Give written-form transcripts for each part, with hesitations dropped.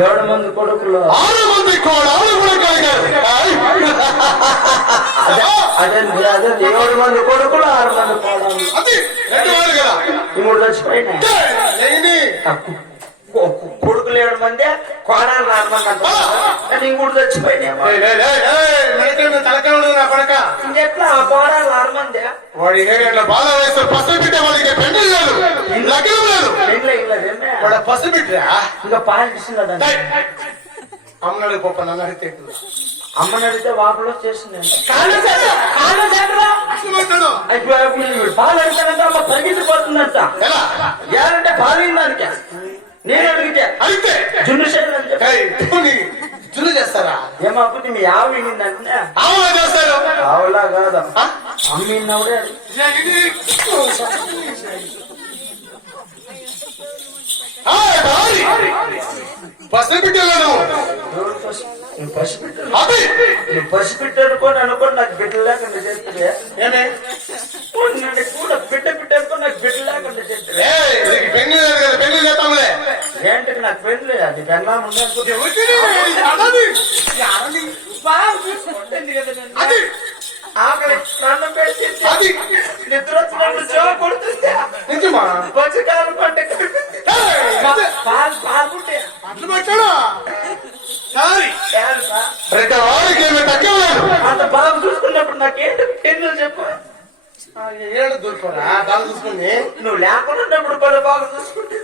7 మంది కొడుకులు 6 మంది కోడలు కూడా కలిగారు. అదే 7 మంది కొడుకులు 6 మంది కోడలు. అది 2 వారు కదా. ఈ 3 చచ్చిపోయినాయి. కొడుకులు 7 మంది, కోడలు 4 మంది అంటారు. ఈ 3 చచ్చిపోయినాయి. తలకాయ నా కొడక ఎట్లా ఆ కోడలు 6 మంది? వాడి ఎట్లా బాధ వేస్తారు. పసుపు బిడ్డ వాడికి పెండ్లి లేదు, లగ్నం లేదు. వాడు పసుపు బిడ్డా ఇంకా పాలిస్తుందండి. అమ్మనాడు గొప్ప నన్ను అడిగితే అమ్మని అడిగితే వాపులో చేసింది. పాలు అడిగితే అమ్మ తగ్గిపోతుందంట. ఏదంటే పాలు దానికి నేను అడిగితే జున్ను జున్ను చేస్తారా? ఏమప్పుడు మీ ఆవు వినిందంటే ఆవులా చేస్తారు. ఆవులా కాదు, అమ్మినవుడే. పసిబిడ్డలను పసిబిడ్డనుకోని అనుకోని నాకు బిడ్డ లేకుండా చేస్తుంది. కూడా బిడ్డ అనుకోని నాకు బిడ్డ లేకుండా చేస్తుంది. పెళ్లి లేదు కదా, పెళ్లి చేస్తాంలే. ఏంటికి నాకు పెళ్లి అది పెన్నా ముందు ఆకలి ప్రాణం పెట్టి నిద్ర వచ్చినప్పుడు జో కొడుతుంది. పచ్చకాలం పంటే పాలు పాల్పుంటే అంత బాగా చూసుకున్నప్పుడు నాకేంటి పెన్నులు చెప్పు. ఏడు దూరుకోరా బాగా చూసుకుని. నువ్వు లేకుండా ఉన్నప్పుడు కూడా బాగా చూసుకుంటే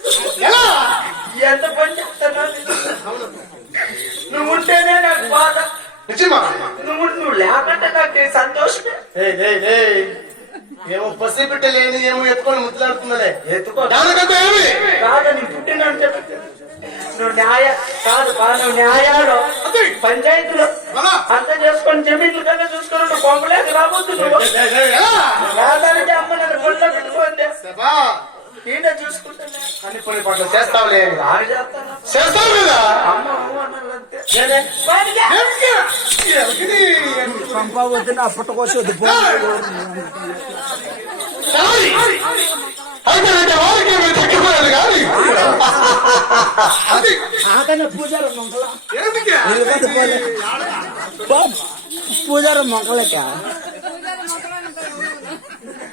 ఎంత పని చేస్తాను. నువ్వు ఉంటేనే నాకు బాధ. నువ్వు లేకుంటే నాకు సంతోషమే. ఏమో పసి బిడ్డలేని ఏమో ఎత్తుకొని ముద్దులాడుతున్నదే. ఎత్తుకో కాదు నీ పుట్టినని చెప్పి నువ్వు నువ్వు న్యాయాలు పంచాయతీలో అంతా చేసుకొని జమీన్లు కన్నా చూసుకొని నువ్వు పంపలేక రాబోతు. నువ్వు వేదానికి అమ్మ నన్ను పొడిలో పెట్టుకోండి. నేనే చూసుకుంటాను. అన్ని పని పట్ల చేస్తావులే. చేస్తావు కదా అమ్మ పంపవద్దు అప్పటికోసొద్దు. పూజారు మొక్కల పూజారు మొక్కలక